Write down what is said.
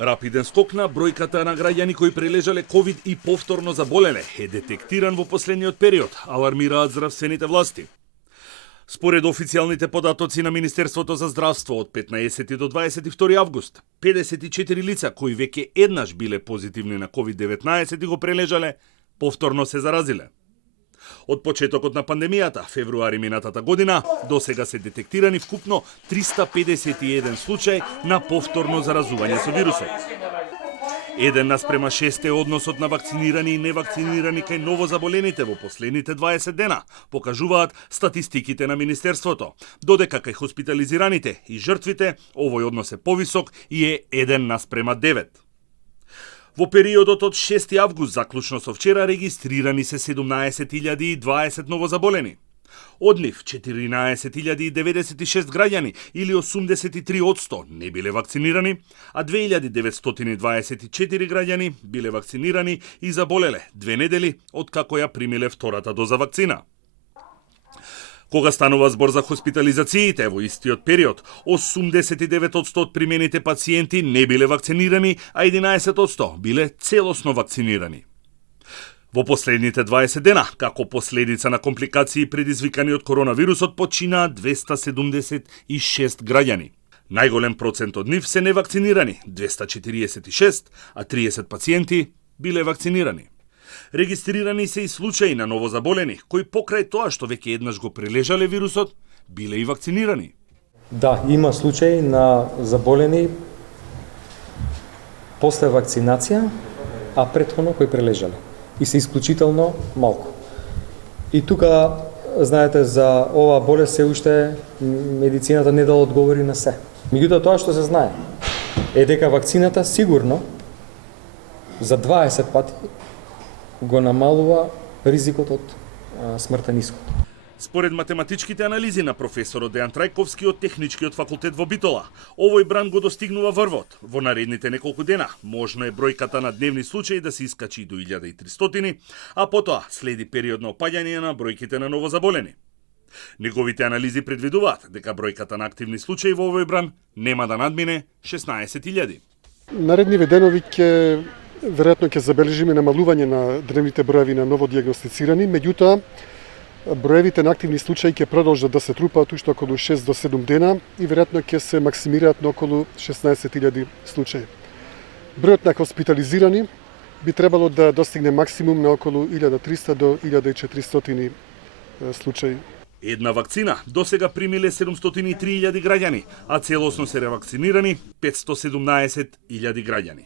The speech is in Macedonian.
Рапиден скок на бројката на граѓани кои прележале ковид и повторно заболеле е детектиран во последниот период, алармираат здравствените власти. Според официјалните податоци на Министерството за здравство од 15 до 22 август, 54 лица кои веќе еднаш биле позитивни на COVID-19 и го прележале, повторно се заразиле. Од почетокот на пандемијата, февруари минатата година, до сега се детектирани вкупно 351 случај на повторно заразување со вирусот. 1:6 е односот на вакцинирани и невакцинирани кај новозаболените во последните 20 дена, покажуваат статистиките на Министерството, додека кај хоспитализираните и жртвите овој однос е повисок и е 1:9. Во периодот од 6 август заклучно со вчера регистрирани се 17.020 новозаболени. Од нив 14.096 граѓани или 83% не биле вакцинирани, а 2.924 граѓани биле вакцинирани и заболеле 2 недели откако ја примиле втората доза вакцина. Кога станува збор за хоспитализациите во истиот период, 89% од примените пациенти не биле вакцинирани, а 11% биле целосно вакцинирани. Во последните 20 дена, како последица на компликации предизвикани од коронавирусот, починаа 276 граѓани. Најголем процент од нив се невакцинирани, 246, а 30 пациенти биле вакцинирани. Регистрирани се и случаи на новозаболени, кои покрај тоа што веќе еднаш го прележале вирусот, биле и вакцинирани. Да, има случаи на заболени после вакцинација, а претходно кои прележале. И се исклучително малку. И тука, знаете, за ова болест се уште медицината не да одговори на се. Меѓутоа тоа што се знае е дека вакцината сигурно за 20 пати го намалува ризикот од смртен исход. Според математичките анализи на професорот Дејан Трајковски од Техничкиот факултет во Битола, овој бран го достигнува врвот. Во наредните неколку дена можно е бројката на дневни случаи да се искачи до 1300, а потоа следи период на опаѓање на бројките на новозаболени. Неговите анализи предвидуваат дека бројката на активни случаи во овој бран нема да надмине 16.000. Наредниве денови веројатно ќе забележиме намалување на дневните броеви на новодиагностицирани, меѓутоа броевите на активни случаи ќе продолжат да се трупаат уште околу 6 до 7 дена и веројатно ќе се максимираат на околу 16.000 случаи. Бројот на хоспитализирани би требало да достигне максимум на околу 1300 до 1400 случаи. Една вакцина досега примиле 703.000 граѓани, а целосно се ревакцинирани 517.000 граѓани.